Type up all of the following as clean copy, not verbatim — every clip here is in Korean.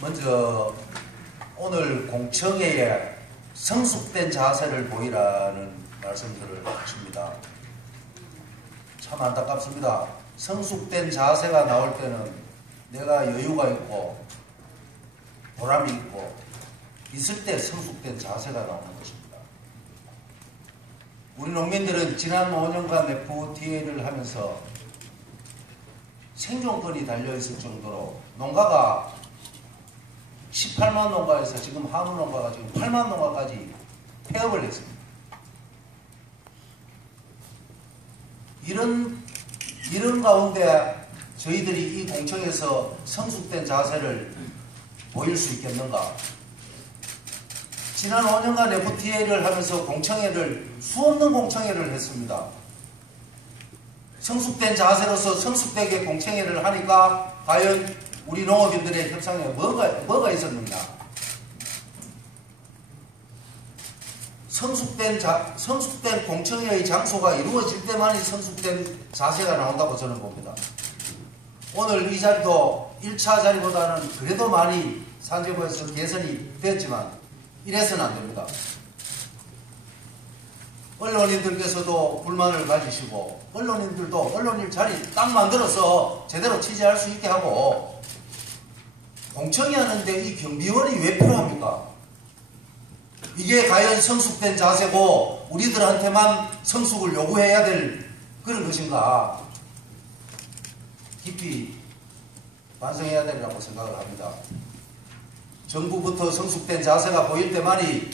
먼저 오늘 공청회에 성숙된 자세를 보이라는 말씀들을 하십니다. 참 안타깝습니다. 성숙된 자세가 나올 때는 내가 여유가 있고 보람이 있고 있을 때 성숙된 자세가 나오는 것입니다. 우리 농민들은 지난 5년간 FTA를 하면서 생존권이 달려있을 정도로 농가가 18만 농가에서 지금 한우 농가가 지금 8만 농가까지 폐업을 했습니다. 이런 가운데 저희들이 이 공청에서 성숙된 자세를 보일 수 있겠는가? 지난 5년간 FTA를 하면서 공청회를 수없는 공청회를 했습니다. 성숙된 자세로서 성숙되게 공청회를 하니까 과연 우리 농업인들의 협상에 뭐가 있었느냐? 성숙된 공청회의 장소가 이루어질 때만이 성숙된 자세가 나온다고 저는 봅니다. 오늘 이 자리도 1차 자리보다는 그래도 많이 산재부에서 개선이 됐지만 이래서는 안 됩니다. 언론인들께서도 불만을 가지시고 언론인들도 언론인 자리 딱 만들어서 제대로 취재할 수 있게 하고 공청회 하는데 이 경비원이 왜 필요합니까? 이게 과연 성숙된 자세고 우리들한테만 성숙을 요구해야 될 그런 것인가? 깊이 반성해야 되리라고 생각을 합니다. 정부부터 성숙된 자세가 보일 때만이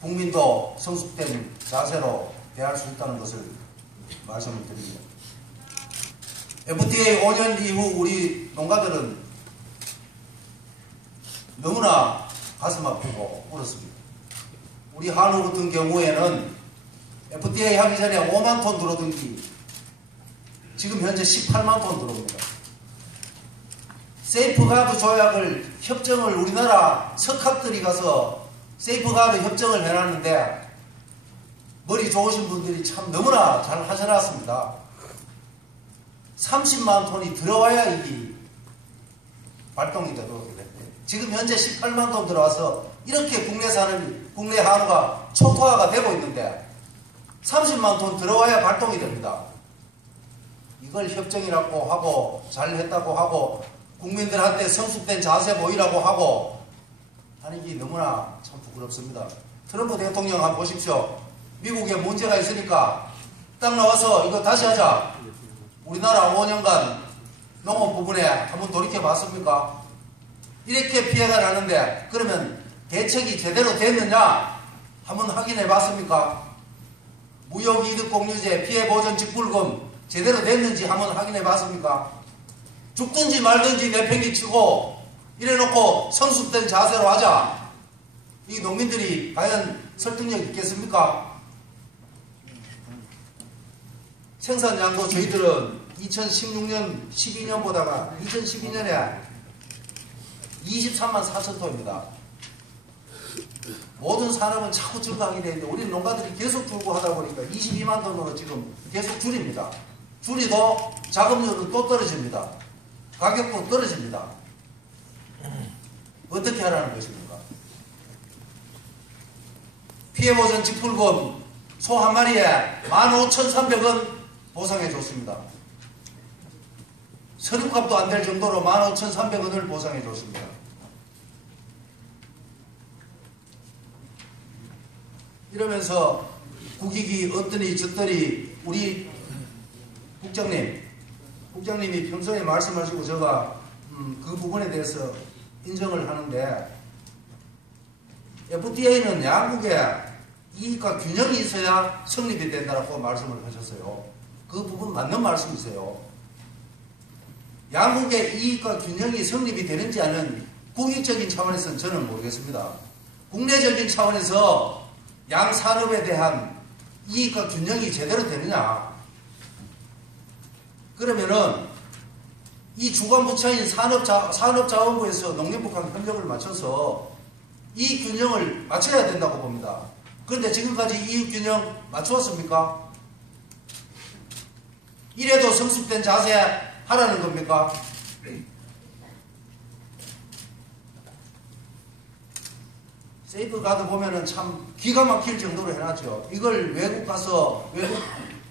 국민도 성숙된 자세로 대할 수 있다는 것을 말씀을 드립니다. FTA 5년 이후 우리 농가들은 너무나 가슴 아프고 울었습니다. 우리 한우 같은 경우에는 FTA 하기 전에 5만 톤 들어오던 게 지금 현재 18만 톤 들어옵니다. 세이프가드 조약을 협정을 우리나라 석학들이 가서 세이프가드 협정을 해놨는데 머리 좋으신 분들이 참 너무나 잘 하셔놨습니다. 30만 톤이 들어와야 이게 발동이 되도록 됐대요. 지금 현재 18만 톤 들어와서 이렇게 국내 한우가 초토화가 되고 있는데 30만 톤 들어와야 발동이 됩니다. 이걸 협정이라고 하고 잘했다고 하고 국민들한테 성숙된 자세 보이라고 하고 하는 게 너무나 참 부끄럽습니다. 트럼프 대통령 한번 보십시오. 미국에 문제가 있으니까 딱 나와서 이거 다시 하자. 우리나라 5년간 농업 부분에 한번 돌이켜 봤습니까? 이렇게 피해가 나는데 그러면 대책이 제대로 됐느냐? 한번 확인해 봤습니까? 무역이득공유제 피해보전 직불금 제대로 됐는지 한번 확인해 봤습니까? 죽든지 말든지 내팽개치고 이래놓고 성숙된 자세로 하자. 이 농민들이 과연 설득력 있겠습니까? 생산량도 저희들은 2016년, 12년보다가 2012년에 23만 4천 톤입니다. 모든 산업은 자꾸 증가하게 되는데 우리 농가들이 계속 줄고 하다 보니까 22만 톤으로 지금 계속 줄입니다. 줄이도 작업률은 또 떨어집니다. 가격도 떨어집니다. 어떻게 하라는 것입니까? 피해보전 직불금 소 한 마리에 15,300원 보상해 줬습니다. 서류값도 안 될 정도로 15,300원을 보상해 줬습니다. 이러면서 국익이 어떠니 저떠니 우리 국장님이 평소에 말씀하시고 제가 그 부분에 대해서 인정을 하는데 FTA는 양국의 이익과 균형이 있어야 성립이 된다고 말씀을 하셨어요. 그 부분 맞는 말씀이세요. 양국의 이익과 균형이 성립이 되는지 아니면 국익적인 차원에서는 저는 모르겠습니다. 국내적인 차원에서 양 산업에 대한 이익과 균형이 제대로 되느냐? 그러면은 이 주관부처인 산업자원부에서 농림부랑 협력을 맞춰서 이 균형을 맞춰야 된다고 봅니다. 그런데 지금까지 이 균형 맞추었습니까? 이래도 성숙된 자세 하라는 겁니까? 세이프가드 보면은 참 기가 막힐 정도로 해놨죠. 이걸 외국 가서 외국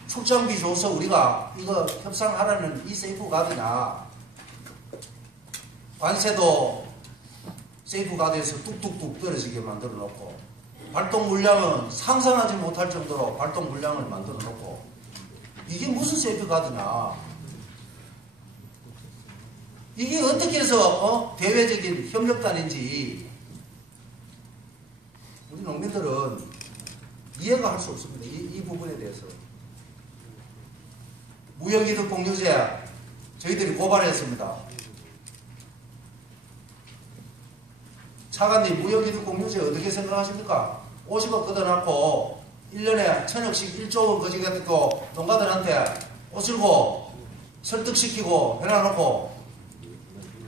출장비 줘서 우리가 이거 협상하라는 이 세이프가드냐. 관세도 세이프가드에서 뚝뚝뚝 떨어지게 만들어 놓고 발동 물량은 상상하지 못할 정도로 발동 물량을 만들어 놓고 이게 무슨 세이프가드냐. 이게 어떻게 해서 대외적인 협력단인지 우리 농민들은 이해가 할 수 없습니다. 이 부분에 대해서. 무역이득 공유제 저희들이 고발했습니다. 차관님, 무역이득 공유제 어떻게 생각하십니까? 50억 걷어놨고 1년에 1000억씩 1조 원 거지가지고 농가들한테 옷을고 설득시키고 해놔놓고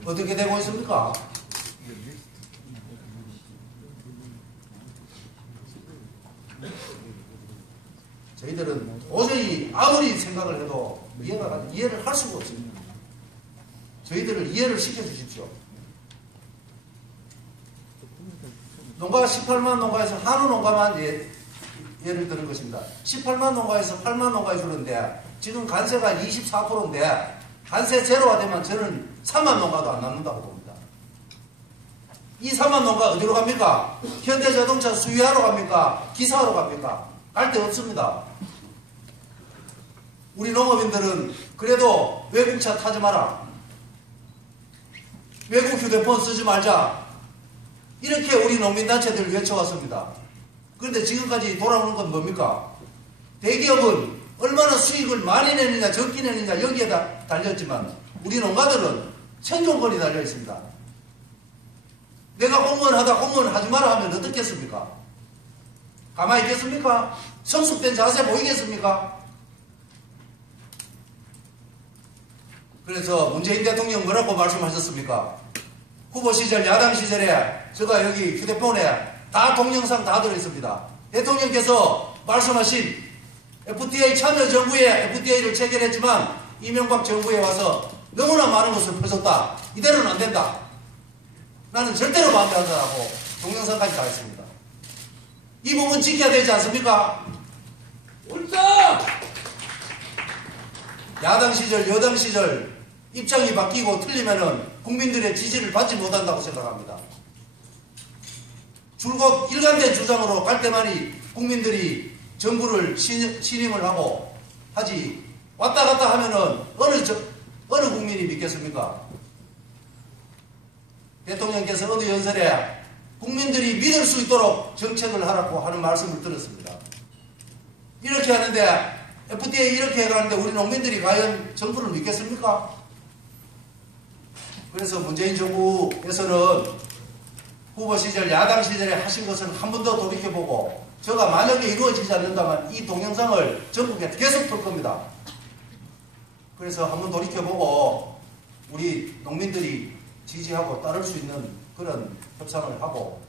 어떻게 되고 있습니까? 저희들은 도저히 아무리 생각을 해도 이해를 할 수가 없습니다. 저희들을 이해를 시켜주십시오. 농가 18만 농가에서 한우 농가만 예를 드는 것입니다. 18만 농가에서 8만 농가에 주는데 지금 관세가 24%인데 관세 제로가 되면 저는 3만 농가도 안 남는다고 봅니다. 이 3만 농가 어디로 갑니까? 현대자동차 수유하러 갑니까? 기사하러 갑니까? 갈 데 없습니다. 우리 농업인들은 그래도 외국차 타지 마라. 외국 휴대폰 쓰지 말자. 이렇게 우리 농민단체들 외쳐왔습니다. 그런데 지금까지 돌아오는 건 뭡니까? 대기업은 얼마나 수익을 많이 내느냐 적게 내느냐 여기에 달렸지만 우리 농가들은 생존권이 달려 있습니다. 내가 공무원 하다 공무원 하지 마라 하면 어떻겠습니까? 가만히 있겠습니까? 성숙된 자세 보이겠습니까? 그래서 문재인 대통령 뭐라고 말씀하셨습니까? 후보 시절 야당 시절에 제가 여기 휴대폰에 다 동영상 다 들어있습니다. 대통령께서 말씀하신 FTA 참여 정부에 FTA를 체결했지만 이명박 정부에 와서 너무나 많은 것을 펼쳤다. 이대로는 안 된다. 나는 절대로 반대한다라고 동영상까지 다 했습니다. 이 부분 지켜야 되지 않습니까? 옳다! 야당 시절, 여당 시절 입장이 바뀌고 틀리면은 국민들의 지지를 받지 못한다고 생각합니다. 줄곧 일관된 주장으로 갈 때만이 국민들이 정부를 신임을 하고 하지 왔다 갔다 하면은 어느 국민이 믿겠습니까? 대통령께서 어느 연설에 국민들이 믿을 수 있도록 정책을 하라고 하는 말씀을 들었습니다. 이렇게 하는데 FTA 이렇게 해가는데 우리 농민들이 과연 정부를 믿겠습니까? 그래서 문재인 정부에서는 후보 시절 야당 시절에 하신 것을 한 번 더 돌이켜보고 저가 만약에 이루어지지 않는다면 이 동영상을 전국에 계속 틀 겁니다. 그래서 한 번 돌이켜보고 우리 농민들이 지지하고 따를 수 있는 그런 협상을 하고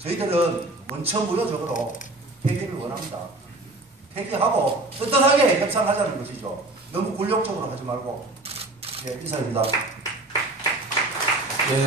저희들은 원천무효적으로 폐기를 원합니다. 폐기하고 떳떳하게 협상하자는 것이죠. 너무 굴욕적으로 하지 말고. 네, 이상입니다. 네,